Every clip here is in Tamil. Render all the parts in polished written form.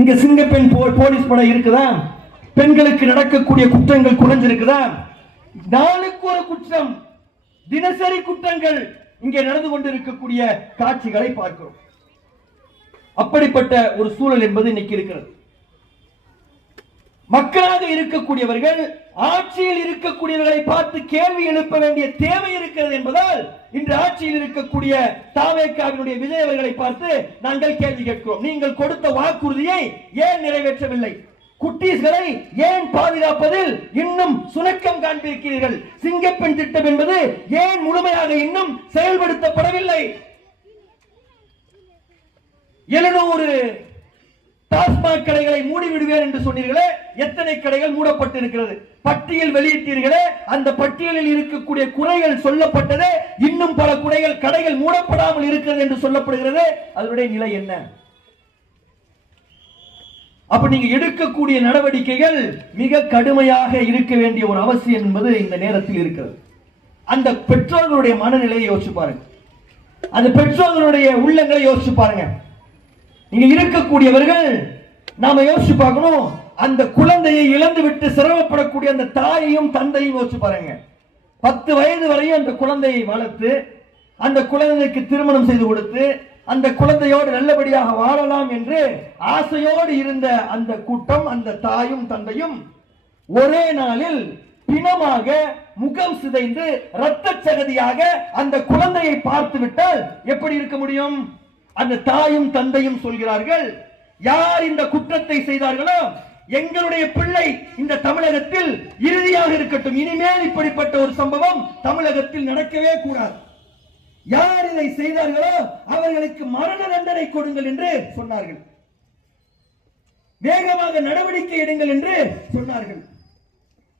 இங்க சிங்கப்பெண் போலீஸ் படை இருக்குதா? பெண்களுக்கு நடக்கக்கூடிய குற்றங்கள் குறைஞ்சிருக்குதா? நாளுக்கு ஒரு குற்றம், தினசரி குற்றங்கள் இங்கே நடந்து கொண்டிருக்கக்கூடிய காட்சிகளை பார்க்கிறோம். அப்படிப்பட்ட ஒரு சூழல் என்பது இன்னைக்கு இருக்கிறது. மக்களாக இருக்கக்கூடியவர்கள் ஆட்சியில் இருக்கக்கூடியவர்களை பார்த்து கேள்வி எழுப்ப வேண்டிய தேவை இருக்கிறது என்பதால் இன்று ஆட்சியில் இருக்கக்கூடிய தாவேகாவினுடைய விஜய் அவர்களை பார்த்து நாங்கள் கேள்வி கேட்கிறோம். நீங்கள் கொடுத்த வாக்குறுதியை ஏன் நிறைவேற்றவில்லை? குட்டீஸ்களை ஏன் பாதுகாப்பதில் இன்னும் சுணக்கம் காண்பிருக்கிறீர்கள்? சிங்கப்பெண் திட்டம் என்பது ஏன் முழுமையாக இன்னும் செயல்படுத்தப்படவில்லை? 700 டாஸ்மாக் கடைகளை மூடிவிடுவேன் என்று சொன்னீர்களே, எத்தனை கடைகள் மூடப்பட்டிருக்கிறது? பட்டியல் வெளியிட்டீர்களே, அந்த பட்டியலில் இருக்கக்கூடிய குறைகள் சொல்லப்பட்டது, இன்னும் பல கடைகள் மூடப்படாமல் இருக்கிறது என்று சொல்லப்படுகிறது. அதனுடைய நிலை என்ன? அப்ப நீங்க எடுக்கக்கூடிய நடவடிக்கைகள் மிக கடுமையாக இருக்க வேண்டிய ஒரு அவசியம் என்பது இந்த நேரத்தில் இருக்கிறது. அந்த பெற்றோர்களுடைய மனநிலையை யோசிச்சு பாருங்க, அந்த பெற்றோர்களுடைய உள்ளங்களை யோசிச்சு பாருங்க. இங்க இருக்கக்கூடியவர்கள் நாம யோசிச்சு பார்க்கணும். அந்த குழந்தையை இழந்து விட்டு சிரமப்படக்கூடிய அந்த தாயையும் தந்தையும் யோசிச்சு பாருங்க. 10 வயது வரையும் அந்த குழந்தையை வளர்த்து அந்த குழந்தைக்கு திருமணம் செய்து கொடுத்து அந்த குழந்தையோடு நல்லபடியாக வாழலாம் என்று ஆசையோடு இருந்த அந்த கூட்டம், அந்த தாயும் தந்தையும் ஒரே நாளில் பிணமாக முகம் சிதைந்து இரத்த சகதியாக அந்த குழந்தையை பார்த்து விட்டால் எப்படி இருக்க முடியும்? அந்த தாயும் தந்தையும் சொல்கிறார்கள், யார் இந்த குற்றத்தை செய்தார்களோ எங்களுடைய பிள்ளை இந்த தமிழகத்தில் இறுதியாக இருக்கட்டும், இனிமேல் இப்படிப்பட்ட ஒரு சம்பவம் தமிழகத்தில் நடக்கவே கூடாது. யார் இதை செய்தார்களோ அவர்களுக்கு மரண தண்டனை கொடுங்கள் என்று சொன்னார்கள். வேகமாக நடவடிக்கை எடுங்கள் என்று சொன்னார்கள்.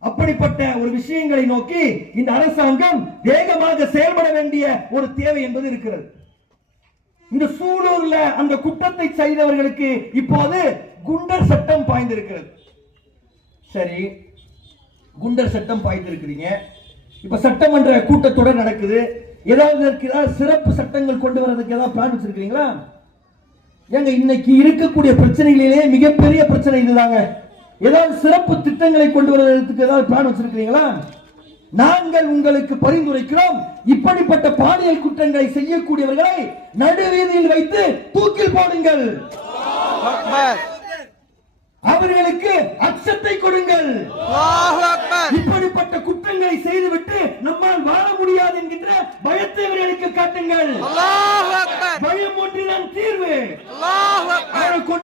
அப்படிப்பட்ட ஒரு விஷயங்களை நோக்கி இந்த அரசாங்கம் வேகமாக செயல்பட வேண்டிய ஒரு தேவை என்பது இருக்கிறது. இந்த சூலூர்ல அந்த குற்றத்தை செய்தவர்களுக்கு இப்போது குண்டர் சட்டம் பாய்ந்திருக்கிறது. சரி, குண்டர் சட்டம் பாய்ந்திருக்கிறீங்க. இப்ப சட்டமன்ற கூட்டத்தொடர் நடக்குது. ஏதாவது சிறப்பு சட்டங்கள் கொண்டு வரதுக்கு ஏதாவது பிளான் வச்சிருக்கீங்களா? ஏங்க, இன்னைக்கு இருக்கக்கூடிய பிரச்சனைகளிலே மிகப்பெரிய பிரச்சனை இதுதாங்க. ஏதாவது சிறப்பு திட்டங்களை கொண்டு வருவதற்கு ஏதாவது பிளான் வச்சிருக்கீங்களா? நாங்கள் உங்களுக்கு பரிந்துரைக்கிறோம், இப்படிப்பட்ட பாலியல் குற்றங்களை செய்யக்கூடியவர்களை நடுவீதியில் வைத்து தூக்கில் போடுங்கள், அவர்களுக்கு அச்சத்தை கொடுங்கள். இப்படிப்பட்ட குற்றங்களை செய்துவிட்டு நம்மால் வாழ முடியாது என்கின்ற பயத்தை அவர்களுக்கு காட்டுங்கள். பயம் ஒன்றுதான் தீர்வு.